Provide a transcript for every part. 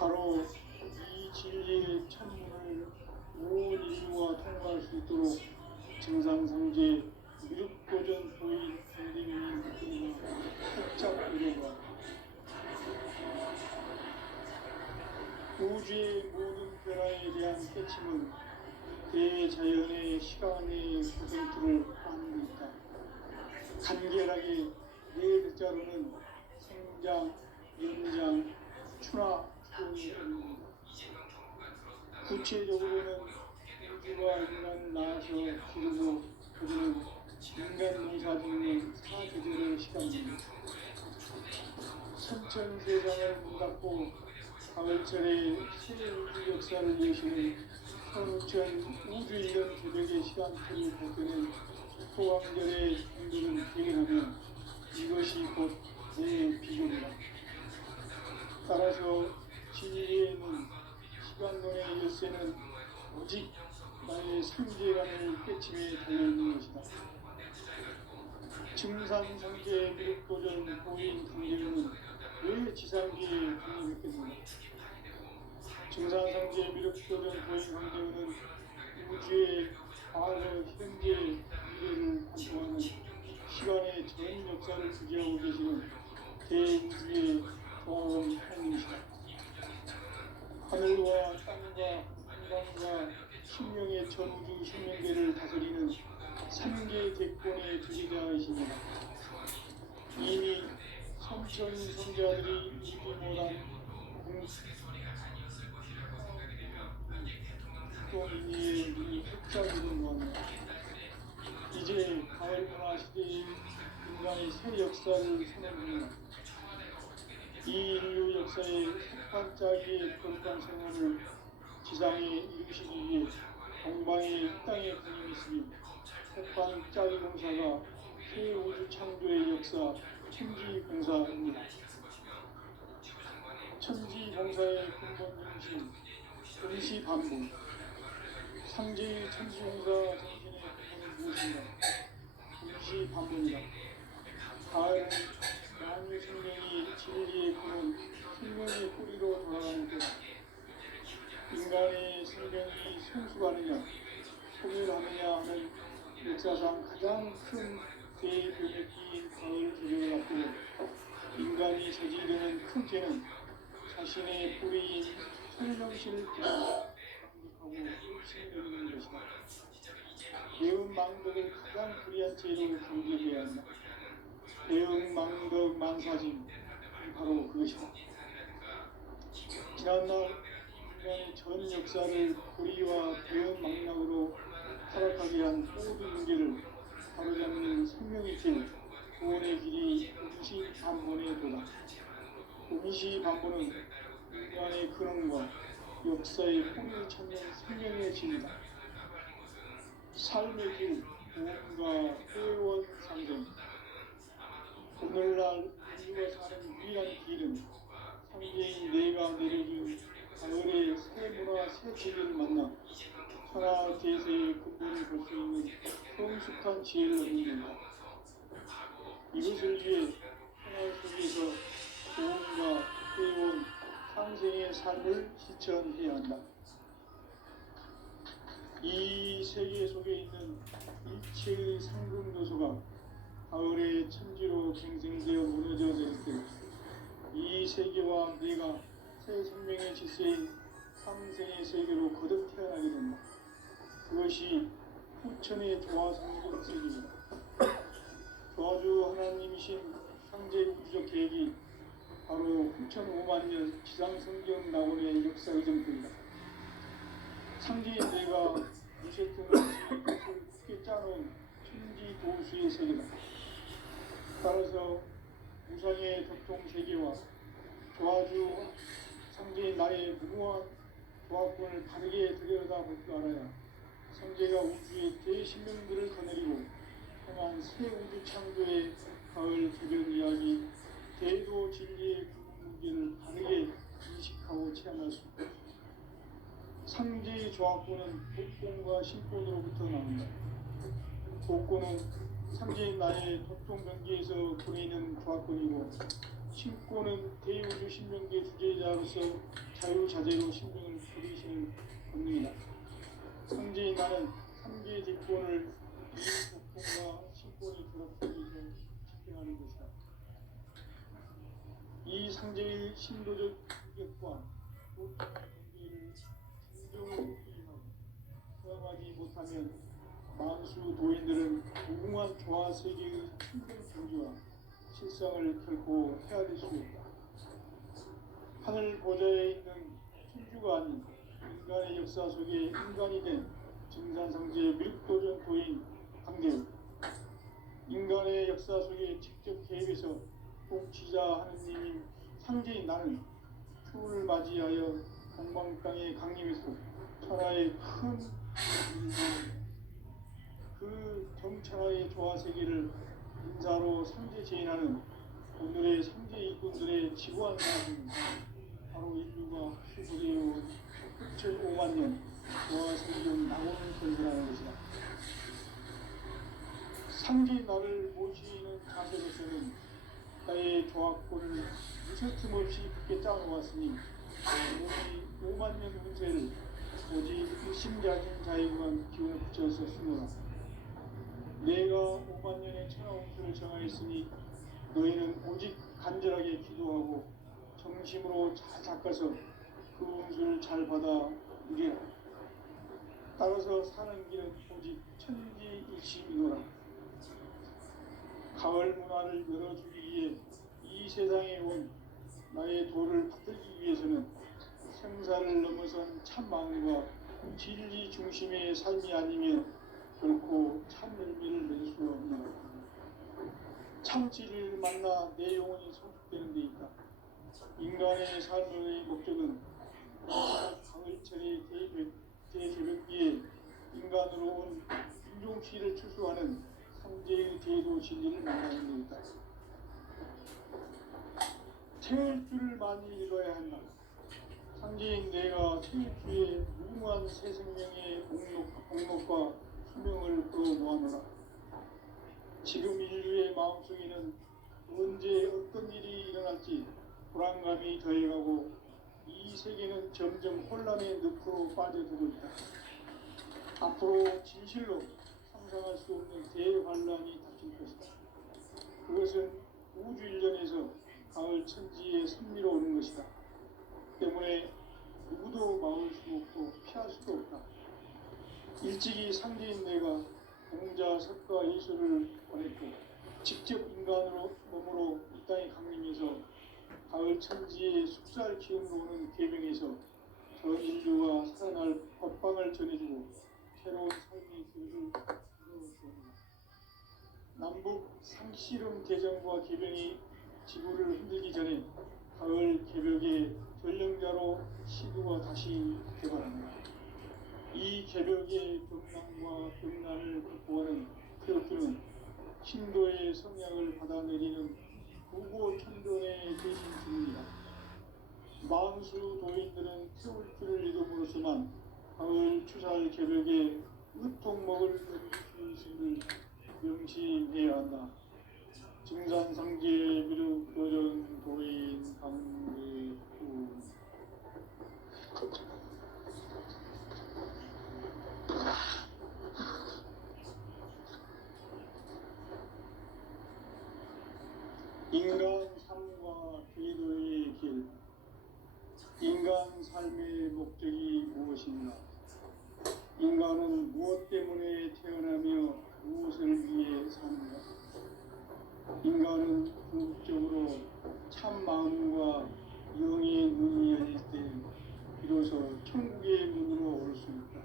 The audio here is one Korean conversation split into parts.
바로 이 진리의 천문을 온 인류가 통과할 수 있도록 증상상제 미륵도전 보인 선생님이 살짝 이루어가 우주의 모든 변화에 대한 깨침은 대자연의 시간의 구성틀을 안고 있다. 간결하게 네 글자로는 생장, 연장, 추나, 추동이 됩니다. 구체적으로는 우주가 인간을 낳아서 기르고 그들은 인간 농사 짓는 사계절의 시간입니다. 천천세상을 문 닫고 가을철에 새 우주 역사를 여시는 천우천 우주일년 개벽의 시간틀을 발견해 소강절의 행동을 대행하면 이것이 곧 내 비전이다. 따라서 진리에는 시간론의 열쇠는 오직 나의 상제라는 깨침에 달려있는 것이다. 증산상제 미륵도전 보인 강제는 왜 지상계에 강림했겠는가? 증산상제 미륵도전 보인 강제는 우주의 과거, 현재, 미래를 관통하는 시간의 전 역사를 주재하고 계시는 대우주의 종합 하나님이시다. 하늘과 땅과 한강과 신명의 전우주 신명계를 다스리는 삼계 대권의 주제자이십니다. 이미 삼천 선자들이 이르지 못한 공동인의 눈이 흑자기는 겁니다. 이제 가을 문화 시대의 인간의 새 역사를 선언합니다. 이 인류 역사의 색반짝이의 거룩한 생활을 지상에 이루시기 위해 동방의 땅에 군림했으며 색반짝이 공사가 새 우주 창조의 역사 천지봉사입니다. 천지봉사의 근본 중심 임시반복. 상제의 천지봉사 정신의 근본은 무엇인가? 임시반복이다. 가을은 만유 생명이 진리의 근원, 생명의 뿌리로 돌아가는 것. 인간의 생명이 성숙하느냐, 소멸하느냐 하는 역사상 가장 큰 대변혁기인 가을 계절을 앞두고 인간이 저지르는 큰 죄는 자신의 뿌리인 설명신을 강력하고 욕심내는 것이다. 대응망덕을 가장 불의한 죄로 경계해야 한다. 대응망덕 만사진 바로 그것이다. 지난날 인간의 전 역사를 불의와 대응망락으로 타락하게 한 모든 문제를 바로잡는 생명의 길, 구원의 길이 임시반본의 도다. 임시반본은 인간의 근원과 역사의 뿌리를 찾는 생명의 길이다. 삶의 길, 구원과 회원 상생. 오늘날 인류가 사는 유일한 길은 상제인 내가 내려준 가을의 새 문화, 새 진리를 만나 천하 대세의 근본을 볼 수 있는 성숙한 지혜를 얻는 것이다. 이것을 위해 생활 속에서 구원과 회원, 상생의 삶을 실천해야 한다. 이 세계 속에 있는 일체의 상승도소가 가을의 천지로 갱생되어 무너져 내릴 때 이 세계와 내가 새 생명의 질서인 상생의 세계로 거듭 태어나게 된다. 그것이 후천의 조화성경 세계입니다. 조화주 하나님이신 상제 우주적 계획이 바로 후천 5만년 지상성경 낙원의 역사 의정표이다. 상제인 내가 무쇠통을 굳게 짜놓은 천지 도수의 세계다. 따라서 무상의 격통세계와 조화주 상제인 나의 무모한 조합권을 바르게 들여다볼 줄 알아야 상제가 우주의 대신명들을 거느리고 행한 새 우주 창조의 가을 개변 이야기 대도 진리의 근본 문제를 바르게 인식하고 체험할 수 있다. 상제의 조합권은 복권과 신권으로부터 나온다. 복권은 상제인 나의 도통 경계에서 보내는 조합권이고 신고는 대우주 신명계 주제자로서 자유자재로 신명을 부리시는 권능이다. 상제인 나는 3개 직권을 이복권과 신권의 결합 속에서 집행하는 것이다. 이 상제의 신도적 인격과 보통의 경계를 진정으로 이해하고 수행하지 못하면 만수 도인들은 무궁한 조화 세계의 충분 경지와 실상을 결코 헤아릴 수 없다. 하늘 보좌에 있는 천주가 아닌 인간의 역사 속에 인간이 된 증산상제 밀도전 도인 강대우, 인간의 역사 속에 직접 개입해서 통치자 하느님인 상제인 나는 추운을 맞이하여 동방 땅에 강림해서 천하의 큰 그 정천하의 조화 세계를 인사로 상제 제인하는 오늘의 상제 일꾼들의 지구한 사람은 바로 인류가 수고되어온 6,5만 년 조화 세계의 낙원을 건설하는 것이다. 상제인 나를 모시는 자세로서는 나의 조합권을 무서틈 없이 굳게 짜놓았으니 오직 5만 년 운세를 오직 일심자진 자에게만 기운을 붙여서 쓰노라. 내가 5만 년의 천하 운수를 정하였으니 너희는 오직 간절하게 기도하고 정심으로 잘 닦아서 그 운수를 잘 받아 누리라. 따라서 사는 길은 오직 천지일심이노라. 가을 문화를 열어주기 위해 이 세상에 온 나의 도를 받들기 위해서는 생사를 넘어선 참 마음과 진리 중심의 삶이 아니면 결코 참 열매를 낼 수 없노라. 참 진리를 만나 내 영혼이 성숙되는 데 있다. 인간의 삶의 목적은 가을철의 대개벽기에 인간으로 온 인종시를 추수하는 상제의 제도 진리를 만나는 데 있다. 태일주를 많이 읽어야 한다. 상제인 내가 태일주의 무궁한 새 생명의 공목과 수명을 끌어모아노라. 지금 인류의 마음속에는 언제 어떤 일이 일어날지 불안감이 더해가고 이 세계는 점점 혼란의 늪으로 빠져들고 있다. 앞으로 진실로 상상할 수 없는 대환란이 닥칠 것이다. 그것은 우주 일련에서 가을 천지의 선미로 오는 것이다. 때문에 누구도 막을 수 없고 피할 수도 없다. 일찍이 상제인 내가 공자, 석가, 예술을 보냈고 직접 인간으로 몸으로 이 땅에 강림해서 가을 천지의 숙살 기운으로 오는 계명에서 저 인류가 살아날 법방을 전해주고 새로운 삶의 길을 열어주옵니다. 남북 상씨름 개정과 개병이 지구를 흔들기 전에 가을 개벽의 전령자로 시두가 다시 개발합니다. 이 개벽의 병난과 병난을 극복하는 태극기는 신도의 성향을 받아내리는 부고 천존의 대신 중입니다. 만수 도인들은 태울주를 이름으로서만 가을 추살 개벽에 으통먹을 넘길 수 있음을 명심해야 한다. 증산상제 미륵 도전 도인 강대우. 인간 삶과 궤도의 길. 인간 삶의 목적이 무엇인가? 인간은 무엇 때문에 태어나며 무엇을 위해 사는가? 인간은 궁극적으로 참 마음과 영의 눈이 열릴 때 비로소 천국의 문으로 올 수 있다.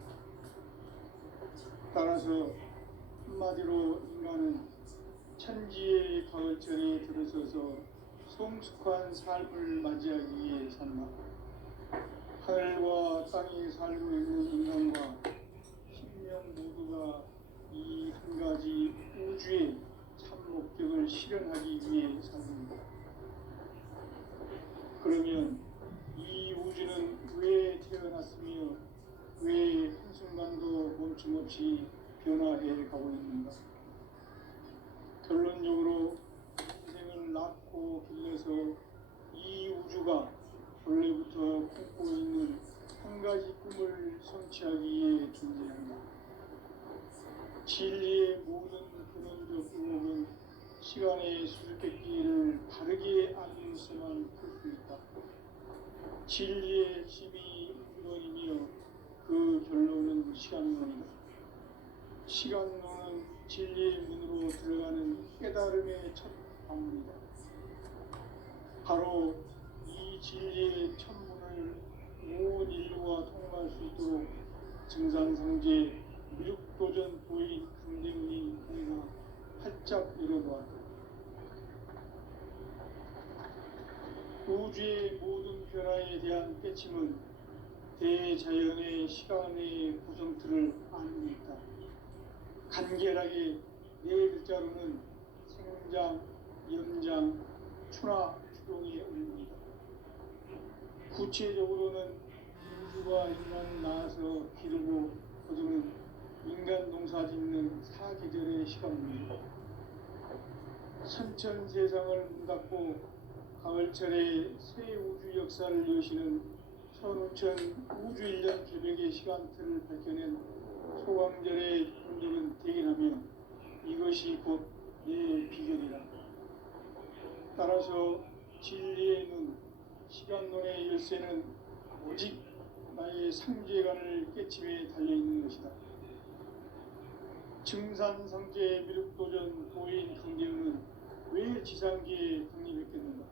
따라서 한마디로 인간은 천지의 가을철에 들어서서 성숙한 삶을 맞이하기 위해 산다. 하늘과 땅에 살고 있는 인간과 신명 모두가 이 한 가지 우주의 참 목적을 실현하기 위해 삽니다. 그러면 이 우주는 왜 태어났으며 왜 한순간도 멈춤없이 변화해 가고 있는가? 결론적으로 인생을 낳고 길러서 가지 꿈을 성취하기 위해 존재한다. 진리의 모든 근원적 의목은 시간의 수수께끼를 바르게 알면서만 풀 수 있다. 진리의 핵심이 근원이며 그 결론은 시간론이다. 시간론은 진리의 문으로 들어가는 깨달음의 첫 방문이다. 바로 이 진리의 첫 문을 온 인류가 통과할 수 있도록 증산상제 미륵도전 도인 강대문이 공가 활짝 열어놓았다. 우주의 모든 변화에 대한 깨침은 대자연의 시간의 구성틀을 아는 있다. 간결하게 네 글자로는 생장, 연장, 추나 추동의 의미입니다. 구체적으로는 우주가 인간을 낳아서 기르고 거두는 인간 농사 짓는 사계절의 시간입니다. 선천 세상을 문닫고 가을철에 새 우주 역사를 여시는 선우천 우주 1년 개벽의 시간틀을 밝혀낸 소강절의 본적은 대견하며 이것이 곧 내 비결이다. 따라서 진리의 눈, 시간론의 열쇠는 오직 나의 상제관을 깨침에 달려있는 것이다. 증산상제 미륵도전 도인 강제은은 왜 지상계에 독립했겠는가?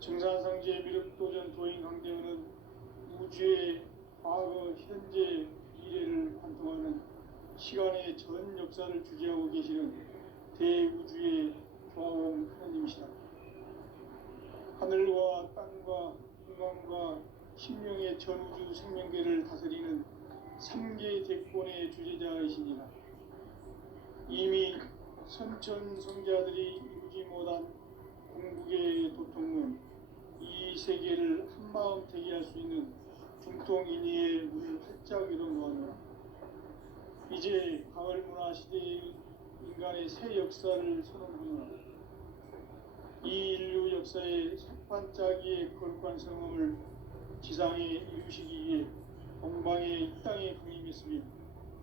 증산상제 미륵도전 도인 강제은은 우주의 과거, 현재, 미래를 관통하는 시간의 전 역사를 주재하고 계시는 대우주의 조화원 하나님이시다. 하늘과 땅과 공간과 신명의 전우주 생명계를 다스리는 3개 대권의 주재자이시니라. 이미 선천성자들이 이루지 못한 궁극의 도통은 이 세계를 한마음 되게 할 수 있는 중통인의의 문을 활짝 열어놓았노라. 이제 가을문화 시대의 인간의 새 역사를 선언하노라. 이 인류 역사의 색반짝이의 거룩한 성험을 지상에 이루시기 위해 동방의 이 땅에 강림했으며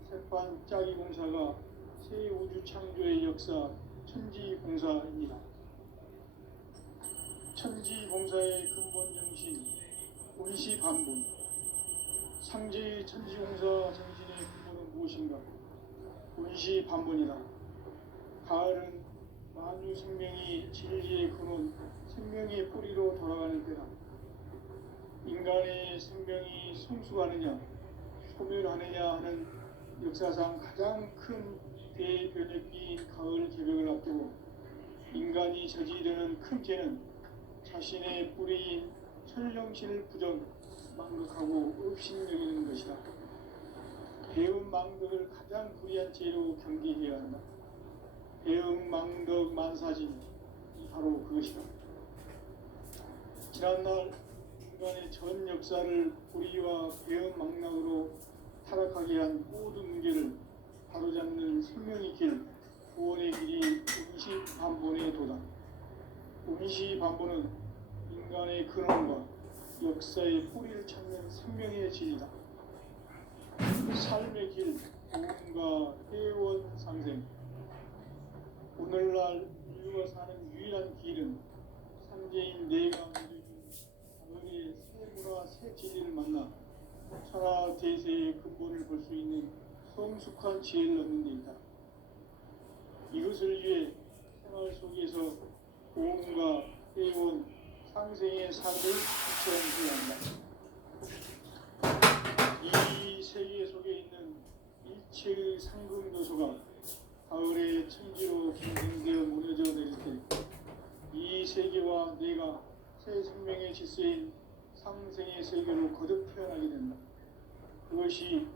색반짝이 공사가 새 우주 창조의 역사 천지봉사입니다. 천지봉사의 근본 정신 운시반본. 상제의 천지봉사 정신의 근본은 무엇인가? 운시반본이다. 가을은 만유 생명이 진리의 근원, 생명의 뿌리로 돌아가는 때다. 인간의 생명이 성숙하느냐, 소멸하느냐 하는 역사상 가장 큰 대변혁기인 가을 개벽을 앞두고 인간이 저지르는 큰 죄는 자신의 뿌리인 철령신을 부정, 망극하고 업신여기는 것이다. 배움 망덕을 가장 불의한 죄로 경계해야 한다. 배움 망덕 만사진이 바로 그것이다. 지난날 인간의 전 역사를 불의와 배움 망락으로 타락하게 한 모든 문제를 바로잡는 생명의 길, 구원의 길이 운시반본의 도다. 운시반본은 인간의 근원과 역사의 뿌리를 찾는 생명의 진리다. 삶의 길, 구원과 회원 상생. 오늘날 인류가 사는 유일한 길은 상제인 내가 묻어준 가을의 새 문화, 새 진리를 만나 천하 대세의 근본을 볼 수 있는 성숙한 지혜를 얻는 데 있다. 이것을 위해 생활 속에서 고음과 회원, 상생의 삶을 실천해야 한다. 이 세계 속에 있는 일체의 상금 요소가 가을의 천지로 경쟁되어 무너져 내릴 때 이 세계와 내가 새 생명의 질서인 상생의 세계로 거듭 태어나게 된다. 그것이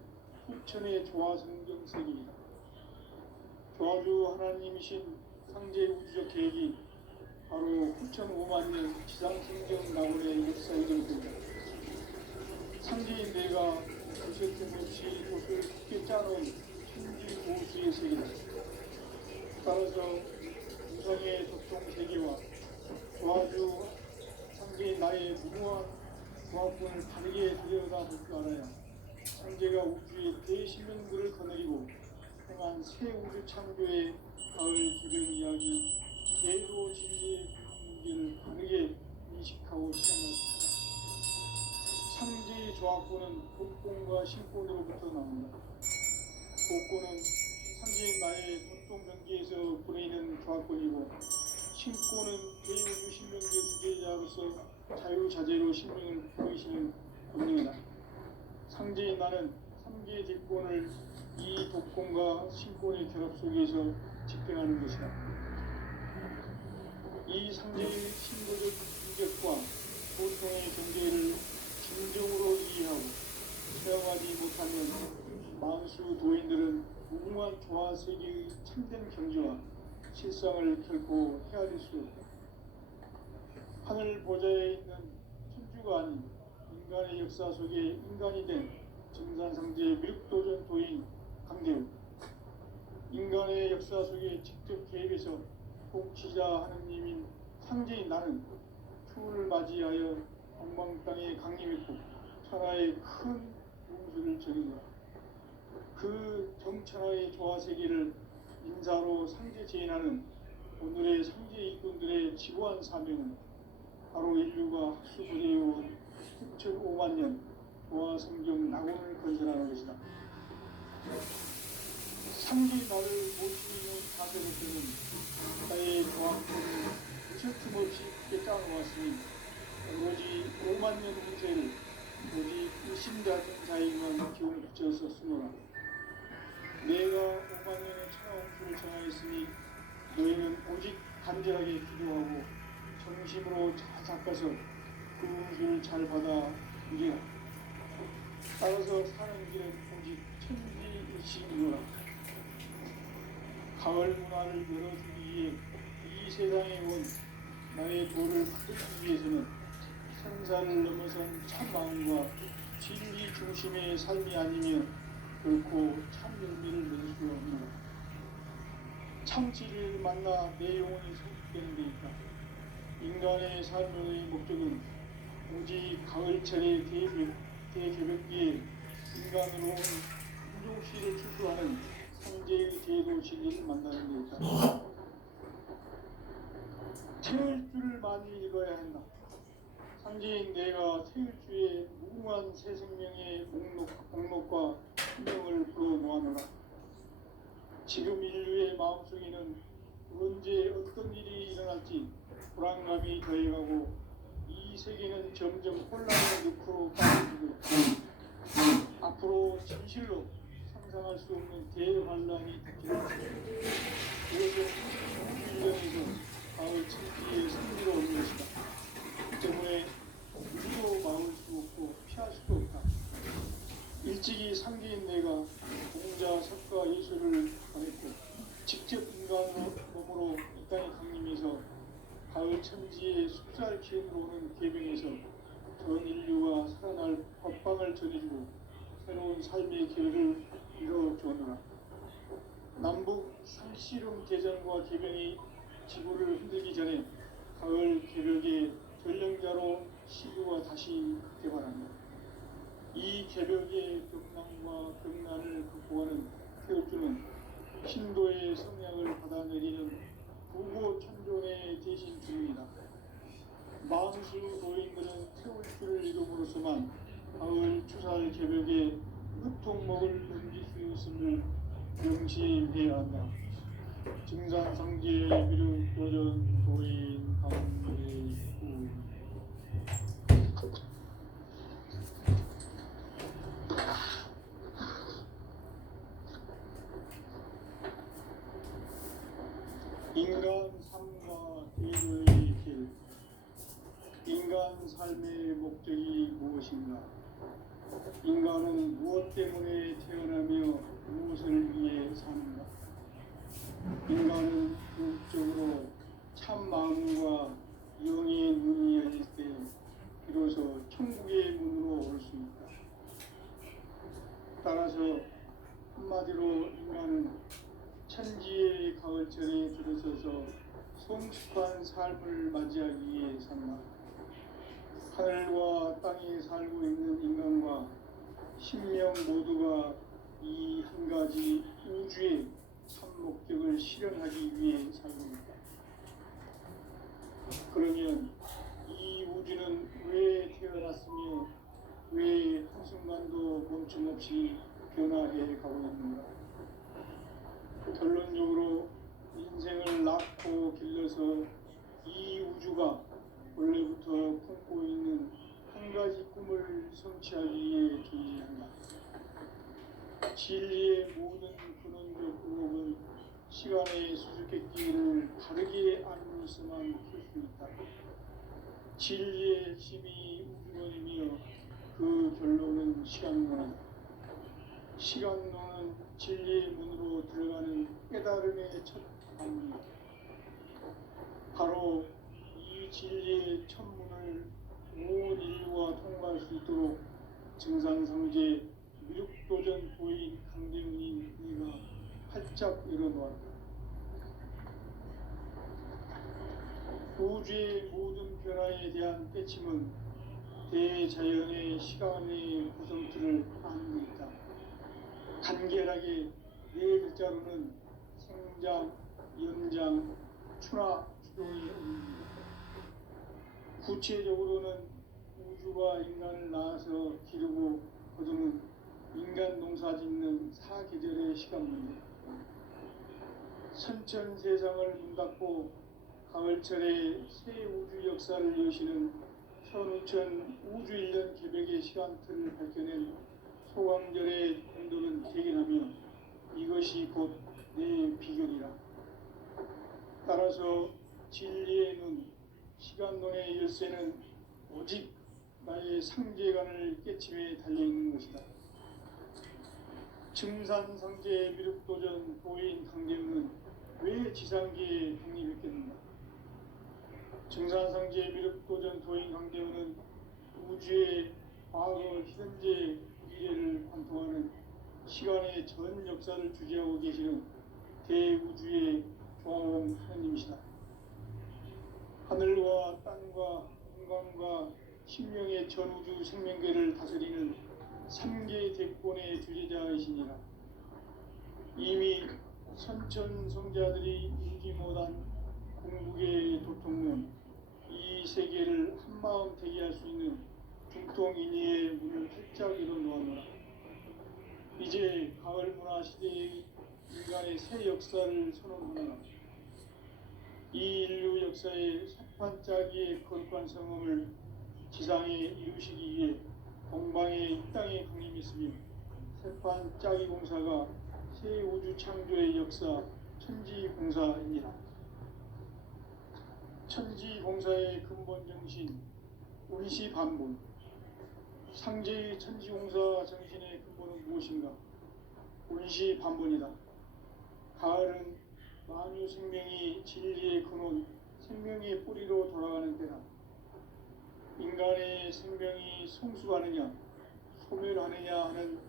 후천의 조화성경 세계이다. 조화주 하나님이신 상제 우주적 계획이 바로 후천 5만 년 지상생경 낙원의 역사의 전부이다. 상제인 내가 어쨌든 없이 곳을 깊게 짜놓은 천지 보수의 세계다. 따라서 우상의 도통 세계와 조화주 상제인 나의 무모한 조합권을 바르게 들여다볼 줄 알아야 창제가 우주의 대신명들을 거느리고 행한 새 우주 창조의 가을 기별 이야기, 제도 진리의 문제를 바르게 인식하고 체험할 수 있다. 상제의 조합권은 복권과 신권으로부터 나온다. 복권은 상제의 나의 전통 경계에서 보내는 조합권이고, 신권은 대우주 신명계 주제자로서 자유자재로 신명을 보이시는 권능이다. 상제의 나는 3개의 대권을 이 독권과 신권의 결합 속에서 집행하는 것이다. 이 상제의 신고적 인격과 보통의 경계를 진정으로 이해하고 체험하지 못하면 만수 도인들은 무궁한 조화 세계의 참된 경지와 실상을 결코 헤아릴 수 없다. 하늘 보좌에 있는 천주가 아닌 인간의 역사 속에 인간이 된 증산상제의 미륵도전 도인 강대우, 인간의 역사 속에 직접 개입해서 통치자 하느님인 상제인 나는 추운을 맞이하여 엉망 땅에 강림했고 천하의 큰 용수를 전이노라. 그 정천하의 조화세계를 인사로 상제 제인하는 오늘의 상제 일꾼들의 지고한 사명은 바로 인류가 학수부대해온 6,5만 년 조화성경 낙원을 건설하는 것이다. 상제의 나를 모시는 자세로서는 나의 조합권을 틈없이 깊게 짜놓았으니 오로지 5만 년 운세를 오직 의심자된 자에게만 기운을 붙여서 쓰노라. 내가 5만 년의 천하홍수를 정하였으니 너희는 오직 간절하게 기도하고 정심으로 잘 닦아서 그 운수를 잘 받아 누리라. 따라서 사는 길은 오직 천지의식이노라. 가을 문화를 열어주기 위해 이 세상에 온 나의 도를 받기 위해서는 생사를 넘어선 참 마음과 진리 중심의 삶이 아니면 결코 참 열매를 맺을 수 없노라. 참 진리를 만나 내 영혼이 소집되는 데 있다. 인간의 삶의 목적은 오직 가을철의 대개벽기에 인간으로 온 인종씨를 추수하는 상제의 제도 진리를 만나는 데 있다. 태일주를 많이 읽어야 한다. 상제인 내가 태일주의 무궁한 새 생명의 목록과 생명을 불어놓아노라. 지금 인류의 마음속에는 언제 어떤 일이 일어날지 불안감이 더해가고 이 세계는 점점 혼란의 늪으로 빠져들고 있다. 앞으로 진실로 상상할 수 없는 대환란이 닥칠 것이다. 그것은 우주일령에서 가을 천지의 승리로 온 것이다. 그 때문에 우리도 막을 수 없고 피할 수도 없다. 일찍이 상제인 내가 공자, 석가, 예술을 가했고 직접 인간으로 몸으로 이 땅에 강림해서 가을 천지의 숲살 기운으로 오는 계병에서 전 인류가 살아날 법방을 전해주고 새로운 삶의 계획을 이뤄주었노라. 남북 상씨름 대전과 계병이 지구를 흔들기 전에 가을 개벽의 전령자로 시구가 다시 개발한다. 이 개벽의 벽난과 벽난을 극복하는 태울주는 신도의 성량을 받아내리는 부고 천존의 대신 주입니다. 만수 도인들은 태울주를 이름으로서만 가을 추살 개벽의 흑통목을 넘길 수 있음을 명심해야 한다. 증산상제의 미륵 도전 도인 강대우. 인간 삶과 제도의 길. 인간 삶의 목적이 무엇인가? 인간은 무엇 때문에 태어나며 무엇을 위해 사는가? 인간은 궁극적으로 참 마음과 영의 눈이 열릴 때 비로소 천국의 문으로 올 수 있다. 따라서 한마디로 인간은 천지의 가을철에 들어서서 성숙한 삶을 맞이하기 위해 산다. 하늘과 땅 땅에 살고 있는 인간과 신명 모두가 이 한 가지 우주의 참 목적을 실현하기 위해 살고 있다. 그러면 이 우주는 왜 태어났으며 왜 한순간도 멈춤없이 변화해 가고 있는가? 결론적으로 인생을 낳고 길러서 이 우주가 원래부터 품고 있는 한 가지 꿈을 성취하기 위해 존재한다. 진리의 모든 근원적 의혹은 시간의 수수께끼를 바르게 알고서만 풀 수 있다. 진리의 핵심이 우주론이며 그 결론은 시간론이다. 시간론은 진리의 문으로 들어가는 깨달음의 첫 방문이다. 바로 이 진리의 첫 문을 온 인류가 통과할 수 있도록 증산성제 미륵도전 도인 강대문인 네가 활짝 열어놓았다. 우주의 모든 변화에 대한 깨침은 대자연의 시간의 구성틀을 아는 데 있다. 간결하게 네 글자로는 생장, 연장, 추나, 추동이 있습니다. 구체적으로는 우주가 인간을 낳아서 기르고 거두는 인간 농사 짓는 사계절의 시간입니다. 선천 세상을 문 닫고 가을철에 새 우주 역사를 여시는 선우천 우주 1년 개벽의 시간틀을 밝혀낸 소강절의 공덕은 대견하며 이것이 곧 내 비결이라. 따라서 진리의 눈, 시간론의 열쇠는 오직 나의 상제관을 깨침에 달려있는 것이다. 증산상제 미륵도전 도인 강제문은 왜 지상계에 독립했겠는가? 증산상제 미륵도전 도인 강제문은 우주의 과거, 현재, 미래를 관통하는 시간의 전 역사를 주재하고 계시는 대우주의 조화공 하나님이시다. 하늘과 땅과 공간과 신명의 전우주 생명계를 다스리는 3개 대권의 주제자이시니라. 이미 선천성자들이 이루지 못한 궁극의 도통문, 이 세계를 한마음 되게 할 수 있는 중통인의의 문을 활짝 열어놓아노라. 이제 가을 문화 시대의 인간의 새 역사를 선언하노라. 이 인류 역사의 새판짜기의 거룩한 성험을 지상에 이루시기 위해 동방의 이 땅에 강림했으며 새판짜기 공사가 새 우주 창조의 역사 천지공사입니다. 천지공사의 근본 정신 운시반본. 상제의 천지공사 정신의 근본은 무엇인가? 운시반본이다. 가을은 만유 생명이 진리의 근원, 생명의 뿌리로 돌아가는 때다. 인간의 생명이 성숙하느냐, 소멸하느냐 하는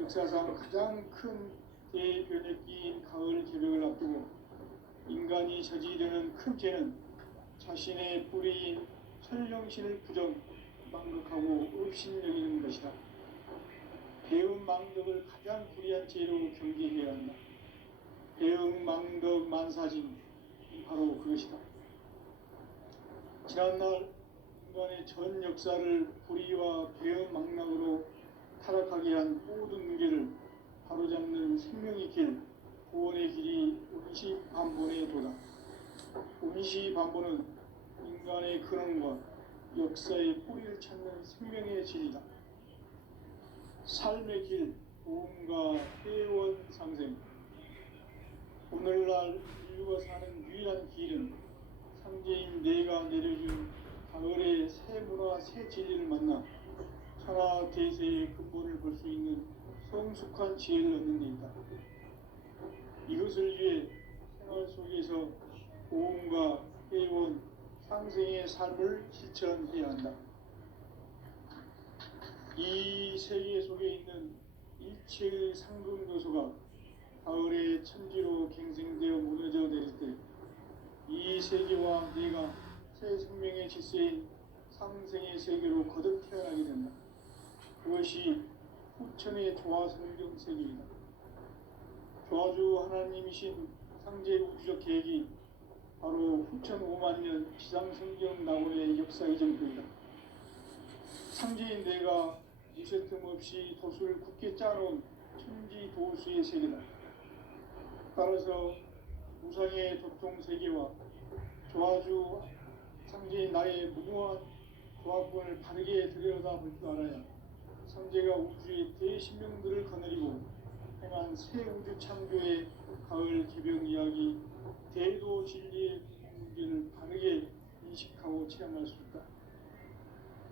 역사상 가장 큰 대변혁기인 가을 개벽을 앞두고 인간이 저지르는 큰 죄는 자신의 뿌리인 천령신을 부정, 망극하고 업신여기는 것이다. 배움 망덕을 가장 불의한 죄로 경계해야 한다. 배움 망덕 만사진, 바로 그것이다. 지난날 인간의 전 역사를 불의와 배움 망락으로 타락하게 한 모든 문제를 바로잡는 생명의 길, 구원의 길이 운시반본의 도다. 운시반본은 인간의 근원과 역사의 뿌리를 찾는 생명의 진리다. 삶의 길, 보험과 회원 상생. 오늘날 인류가 사는 유일한 길은 상제인 내가 내려준 가을의 새 문화, 새 진리를 만나 천하 대세의 근본을 볼 수 있는 성숙한 지혜를 얻는 데 있다. 이것을 위해 생활 속에서 보험과 회원, 상생의 삶을 실천해야 한다. 이 세계 속에 있는 일체의 상금 요소가 가을의 천지로 갱생되어 무너져 내릴 때 이 세계와 내가 새 생명의 질서인 상생의 세계로 거듭 태어나게 된다. 그것이 후천의 조화성경 세계이다. 조화주 하나님이신 상제 우주적 계획이 바로 후천 5만 년 지상성경 낙원의 역사 이정표이다. 상제인 내가 무쇠틈 없이 도수를 굳게 짜놓은 천지 도수의 세계다. 따라서 무상의 도통 세계와 조화주 상제인 나의 무궁한 조화권을 바르게 들여다볼 줄 알아야 상제가 우주의 대신명들을 거느리고 행한 새 우주 창조의 가을 개벽 이야기 대도 진리의 문제를 바르게 인식하고 체험할 수 있다.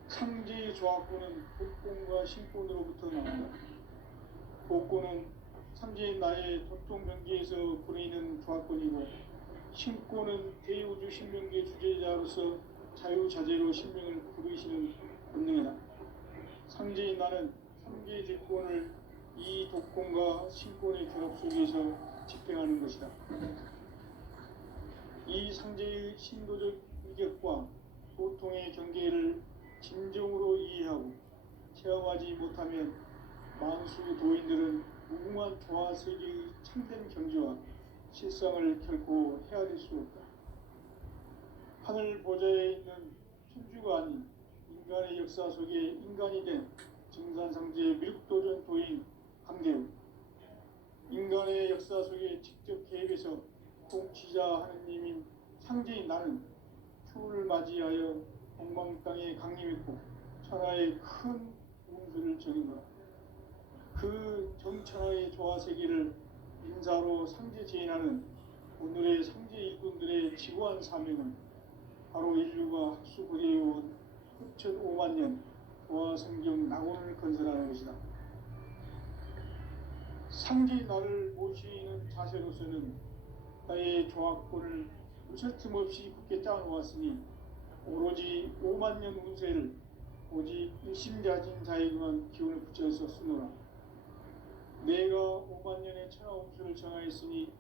상제의 조화권은 복권과 신권으로부터 나온다. 복권은 상제인 나의 도통 경계에서 보내는 조화권이고, 신권은 대우주 신명계 주제자로서 자유자재로 신명을 부르시는 본능이다. 상제인 나는 상계의 대권을 이 독권과 신권의 결합 속에서 집행하는 것이다. 이 상제의 신도적 위격과 보통의 경계를 진정으로 이해하고 체험하지 못하면 만수 도인들은 무궁한 조화 세계의 참된 경지와 실상을 결코 헤아릴 수 없다. 하늘 보좌에 있는 천주가 아닌 인간의 역사 속에 인간이 된 증산상제 밀국도전 도인 강대우, 인간의 역사 속에 직접 개입해서 통치자 하느님인 상제인 나는 추후를 맞이하여 동방땅에 강림했고 천하의 큰 운수를 적인 것. 그 정천하의 조화세계를 인사로 상제 제인하는 오늘의 상제 일꾼들의 지구한 사명은 바로 인류가 학수고대해온 후천 5만 년 조화성경 낙원을 건설하는 것이다. 상제인 나를 모시는 자세로서는 나의 조화권을 무쇠틈 없이 굳게 짜놓았으니 오로지 5만 년 운세를 오직 일심자진 자에게만 기운을 붙여서 쓰노라. 내가 5만 년의 천하 운수를 정하였으니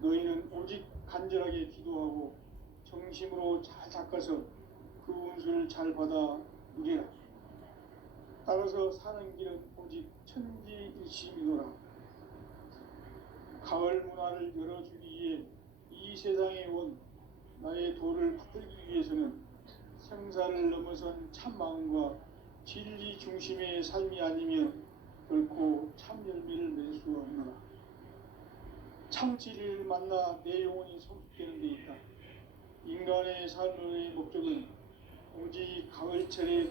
너희는 오직 간절하게 기도하고 정심으로 잘 닦아서 그 운수를 잘 받아 누리라. 따라서 사는 길은 오직 천지일심이노라. 가을 문화를 열어주기 위해 이 세상에 온 나의 도를 붙들기 위해서는 생사를 넘어선 참 마음과 진리 중심의 삶이 아니면 결코 참 열매를 맺을 수 없노라. 참 진리를 만나 내 영혼이 성숙되는 데 있다. 인간의 삶의 목적은 오직 가을철의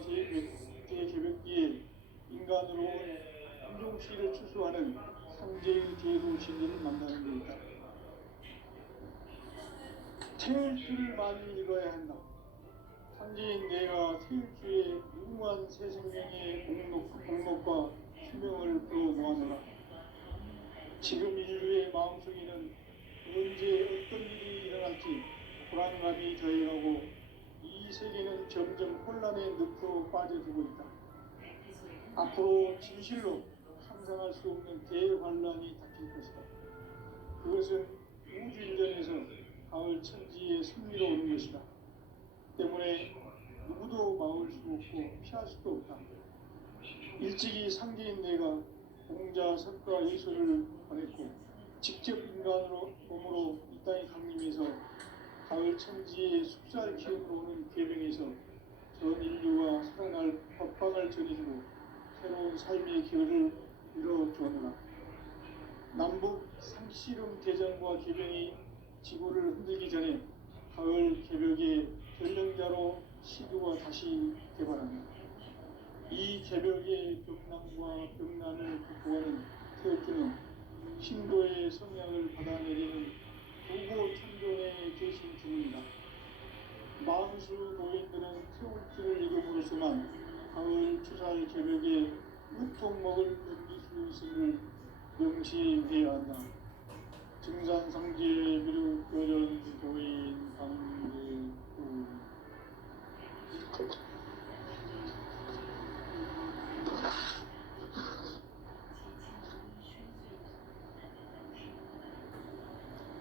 대개벽기에 인간으로 온 인종시를 추수하는 상제의 대도 진리를 만나는 데 있다. 태일주를 많이 읽어야 한다. 상제인 내가 태일주의 무궁한 새 생명의 공록과 수명을 불어모아노라. 지금 인류의 마음속에는 언제 어떤 일이 일어날지 불안감이 더해가고 이 세계는 점점 혼란의 늪으로 빠져들고 있다. 앞으로 진실로 상상할 수 없는 대환란이 닥칠 것이다. 그것은 우주인전에서 가을 천지에 승리로 오는 것이다. 때문에 누구도 막을 수 없고 피할 수도 없다. 일찍이 상제인 내가 공자, 석가, 예수를 보냈고 직접 인간으로 몸으로 이 땅에 강림해서 가을 천지의 숲살 기운으로 오는 계명에서 전 인류가 살아날 법방을 전해주고 새로운 삶의 기회를 이뤄주었노라. 남북 상씨름 대전과 계명이 지구를 흔들기 전에 가을 개벽의 전령자로 시도가 다시 개발한다. 이 개벽의 벽난과 벽난을 극복하는 태엽주는 신도의 성향을 받아내리는 부고 천존의 대신 주문이다. 만수 도인들은 태울주를 이름으로서만 가을 추살 개벽의 유통먹을 견딜 수 있음을 명시해야 한다. 증산상지의 미륵 교전 도인 강대우.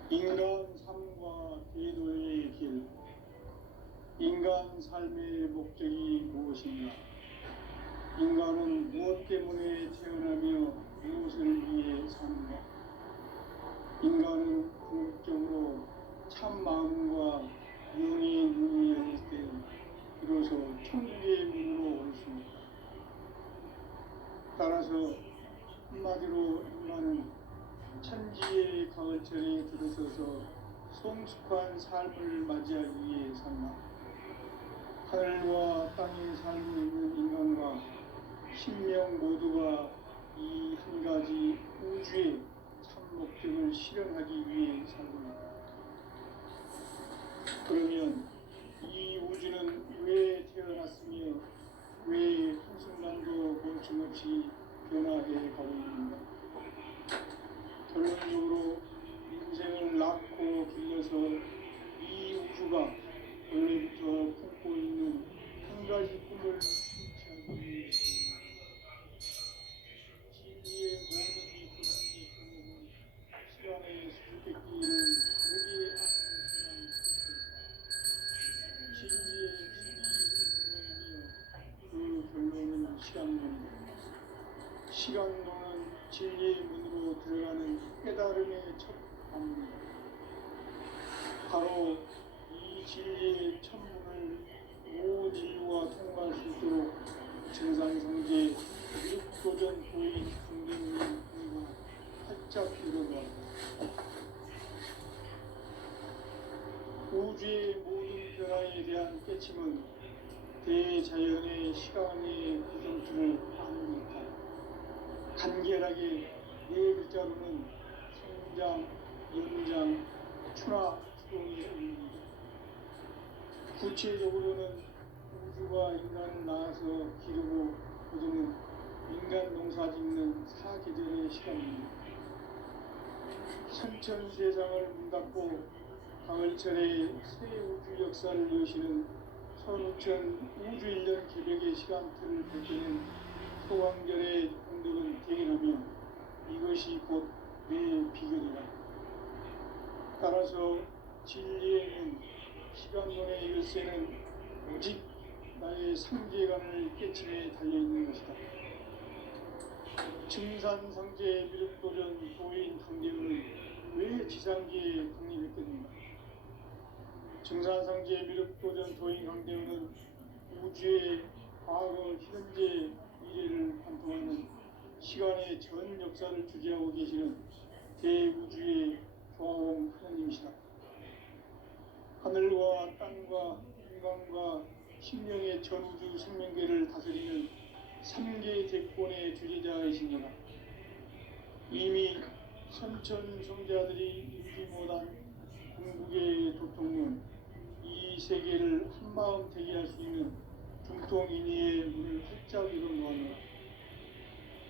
인간 삶과 제도의 길. 인간 삶의 목적이 무엇인가? 인간은 무엇 때문에 태어나며 무엇을 위해 사는가? 인간은 궁극적으로 참 마음과 영의 눈이 열릴 때 비로소 천국의 문으로 올 수 있다. 따라서 한마디로 인간은 천지의 가을철에 들어서서 성숙한 삶을 맞이하기 위해 산다. 하늘과 땅에 살고 있는 인간과 신명 모두가 이 한 가지 우주의 참 목적을 실현하기 위해 살고 있다. 그러면 이 우주는 왜 태어났으며 왜 한순간도 멈춤없이 변화해 가고 있는가? 결론적으로 인생을 낳고 길러서 이 우주가 원래부터 품고 있는 한 가지 꿈을 성취하기 위해 진리의 모든 이 꿈이 꿈은 시간의 수수께끼를 다르게 안는 시간, 진리의 힘이 근원이며 그 결론은 시간론이다. 시간론은 진리의 문으로 들어가는 깨달음의 첫 방문이다. 바로 이 진리의 천문을 온 인류가 통과할 수 있도록 증산성제 육도전 도의 중등의 공과 활짝 열어놓았다. 우주의 모든 변화에 대한 깨침은 대자연의 시간의 구성줄을 아는 듯한 간결하게 네 글자로는 성장, 연장, 추나 추동이 의미합니다. 구체적으로는 우주가 인간을 낳아서 기르고 거두는 인간 농사 짓는 사계절의 시간입니다. 선천 세상을 문 닫고 가을철에 새 우주 역사를 여시는 선우천 우주 1년 개벽의 시간틀을 벗기는 소강절의 공덕은 대견하며 이것이 곧 내 비결이다. 따라서 진리에는 시간론의 열쇠는 오직 나의 상계관을 깨침에 달려있는 것이다. 증산상제 미륵도전 도인 강대우는 왜 지상계에 독립했겠는가? 증산상제 미륵도전 도인 강대우는 우주의 과거, 현재, 미래를 관통하는 시간의 전 역사를 주재하고 계시는 대우주의 조화원 하나님이시다. 하늘과 땅과 인간과 신령의 전우주 생명계를 다스리는 3개 대권의 주재자이시니라. 이미 선천 성자들이 읽지 못한 궁극의 도통문 이 세계를 한마음 되게 할 수 있는 중통인의의 문을 활짝 열어놓았노라.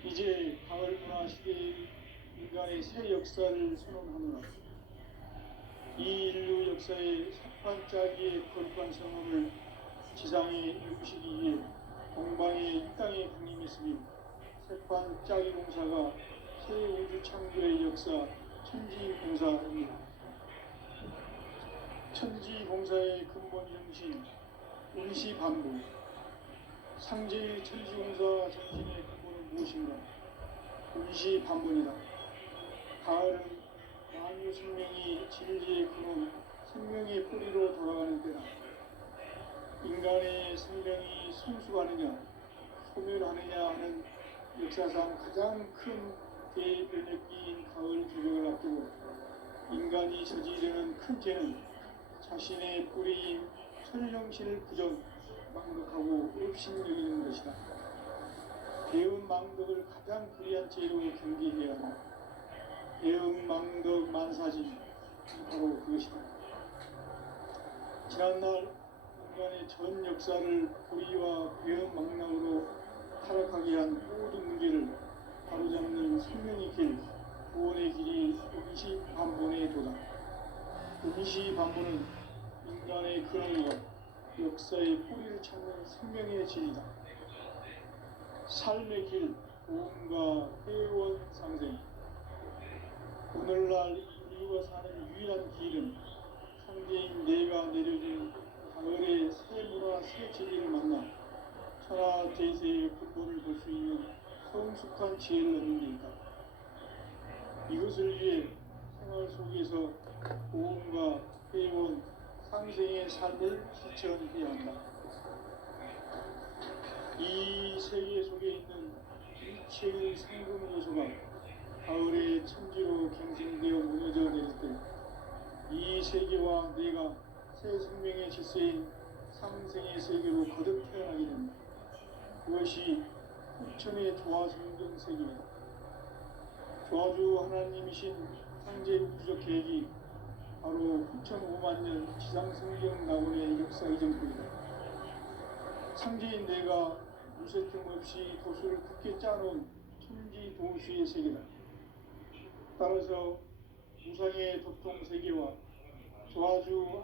이제 가을 문화 시대의 인간의 새 역사를 선언하노라. 이 인류 역사의 석판짜기의 거룩한 성함을 지상에 이루시기 위해 동방의 이 땅에 강림했으며 석판짜기 공사가 새 우주 창조의 역사 천지공사입니다. 천지공사의 근본 정신 응시반복. 상제의 천지공사 정신의 근본은 무엇인가? 응시반복이다. 가을은 만유 생명이 진리의 근원, 생명의 뿌리로 돌아가는 때다. 인간의 생명이 성숙하느냐, 소멸하느냐 하는 역사상 가장 큰 대변혁기인 가을 개벽을 앞두고 인간이 저지르는 큰 죄는 자신의 뿌리인 천령신을 부정, 망덕하고 업신여기는 것이다. 배운 망덕을 가장 불의한 죄로 경계해야 한다. 배운 망덕 만사지 바로 그것이다. 지난날 인간의 전 역사를 불의와 배은 망락으로 타락하게 한 모든 문제를 바로잡는 생명의 길, 구원의 길이 응시반본의 도다. 응시반본은 인간의 근원과 역사의 뿌리를 찾는 생명의 진리다. 삶의 길, 보험과 회원 상생. 오늘날 인류가 사는 유일한 길은 상대인 내가 내려준 가을의 새 문화 새 진리를 만나 천하 대세의 근본을 볼 수 있는 성숙한 지혜를 얻는 데 있다. 이것을 위해 생활 속에서 고음과 회원, 상생의 삶을 실천해야 한다. 이 세계 속에 있는 일체의 상금 요소가 가을의 천지로 갱생되어 무너져 내릴 때 이 세계와 내가 새 생명의 질서인 상생의 세계로 거듭 태어나게 됩니다. 그것이 후천의 조화성경 세계입니다. 조화주 하나님이신 창제 우주적 계획이 바로 후천 5만 년 지상성경 낙원의 역사 이전입니다. 창제인 내가 무쇠틈 없이 도수를 굳게 짜놓은 천지 도수의 세계다. 따라서 무상의 도통 세계와 조화주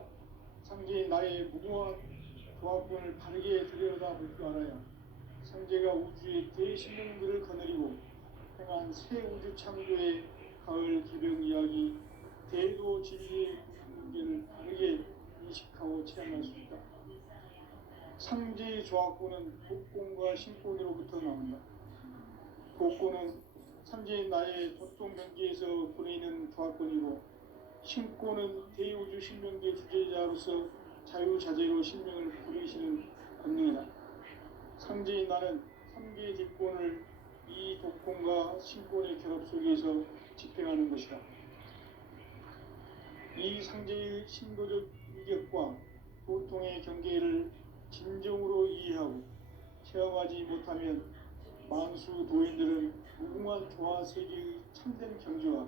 창제인 나의 무궁한 조화권을 바르게 들여다볼 줄 알아야 창제가 우주의 대신령들을 거느리고 행한 새 우주 창조의 가을 개벽 이야기 대도 진리의 문제를 바르게 인식하고 체험할 수 있다. 창제의 조화권은 복권과 신권으로부터 나온다. 복권은 창제인 나의 도통 경계에서 보내는 조화권이고 신권은 대우주 신명계 주제자로서 자유자재로 신명을 부르시는 권능이다. 창제인 나는 3개의 뒷권을 이 독권과 신권의 결합 속에서 집행하는 것이다. 이 상제의 신도적 위격과 도통의 경계를 진정으로 이해하고 체험하지 못하면 만수 도인들은 무궁한 조화 세계의 참된 경지와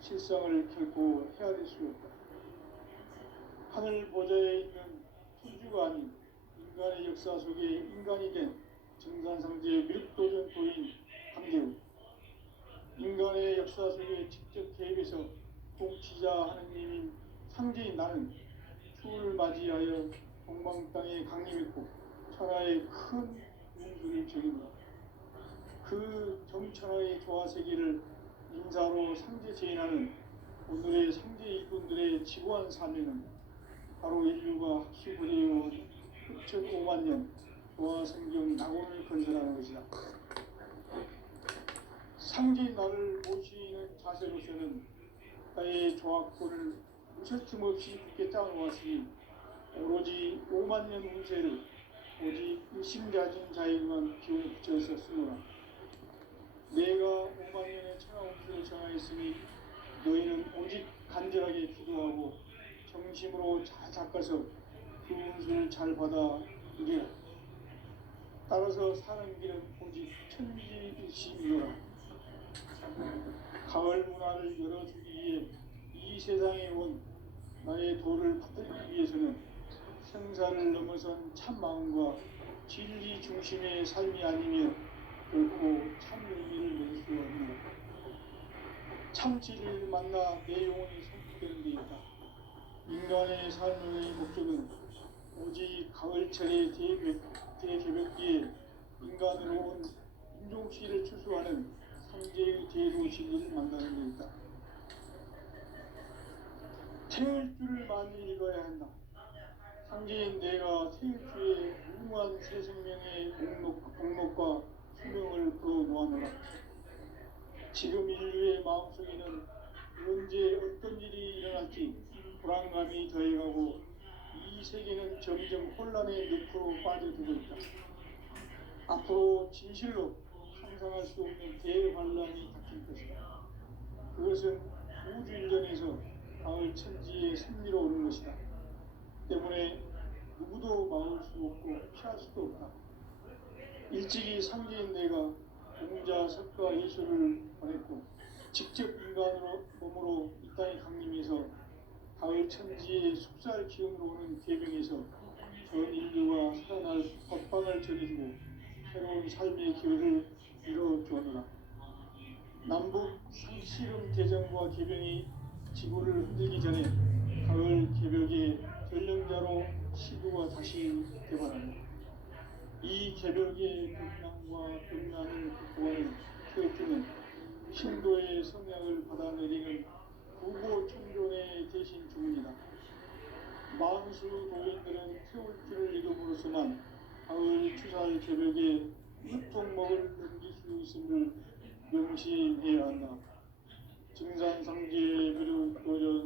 실상을 결코 헤아릴 수 없다. 하늘 보좌에 있는 천주가 아닌 인간의 역사 속에 인간이 된 정산상제의 밀도전 도인 강대우, 인간의 역사 속에 직접 개입해서 통치자 하느님인 상제인 나는 추을 맞이하여 동방 땅에 강림했고 천하의 큰 운수를 적인다. 그 정천하의 조화세계를 인사로 상제 제인하는 오늘의 상제 일꾼들의 지고한 사명은 바로 인류가 합수부대해온 후천 5만 년 조화성경 낙원을 건설하는 것이다. 상제인 나를 모시는 자세로서는 나의 조화권을 무쇠틈 없이 굳게 짜놓았으니 오로지 5만 년 운세를 오직 일심자진 자에게만 기운을 붙여서 쓰노라. 내가 5만 년의 천하 운수를 정하였으니 너희는 오직 간절하게 기도하고 정심으로 잘 닦아서 그 운수를 잘 받아 누리라. 따라서 사는 길은 오직 천지일심이노라. 가을 문화를 열어주기 위해 이 세상에 온 나의 도를 받들기 위해서는 생사를 넘어선 참 마음과 진리 중심의 삶이 아니면 결코 참 의미를 낼 수 없는 참 진리를 만나 내 영혼이 성숙되는 데 있다. 인간의 삶의 목적은 오직 가을철의 대개벽기에 인간으로 온 인종시를 추수하는 상제의 대도 진리를 만나는 데 있다. 태을 줄을 많이 읽어야 한다. 상제인 내가 태일주의 무궁한 새 생명의 목록과 수명을 풀어놓아노라. 지금 인류의 마음속에는 언제 어떤 일이 일어날지 불안감이 더해가고 이 세계는 점점 혼란의 늪으로 빠져들고 있다. 앞으로 진실로 상상할 수 없는 대환란이 닥칠 것이다. 그것은 우주 일전에서 가을 천지의 섭리로 오는 것이다. 때문에 누구도 막을 수 없고 피할 수도 없다. 일찍이 상제인 내가 공자 석가 예수를 보냈고 직접 인간으로 몸으로 이 땅에 강림해서 가을 천지의 숙살 기운으로 오는 계명에서 전 인류가 살아날 법방을 전해주고 새로운 삶의 기회를 이뤄주었노라. 남북 상씨름 대전과 개병이 지구를 흔들기 전에 가을 개벽의 전령자로 시구가 다시 개발한다. 이 개벽의 극락과 극락을 극복하는 태극기는 신도의 성향을 받아내리는 부고 천존의 대신 주문이다. 만수 도인들은 세울 줄을 이름으로서만 가을 추사의 저녁에 육종목을 넘길 수 있음을 명심해야 한다. 증산상계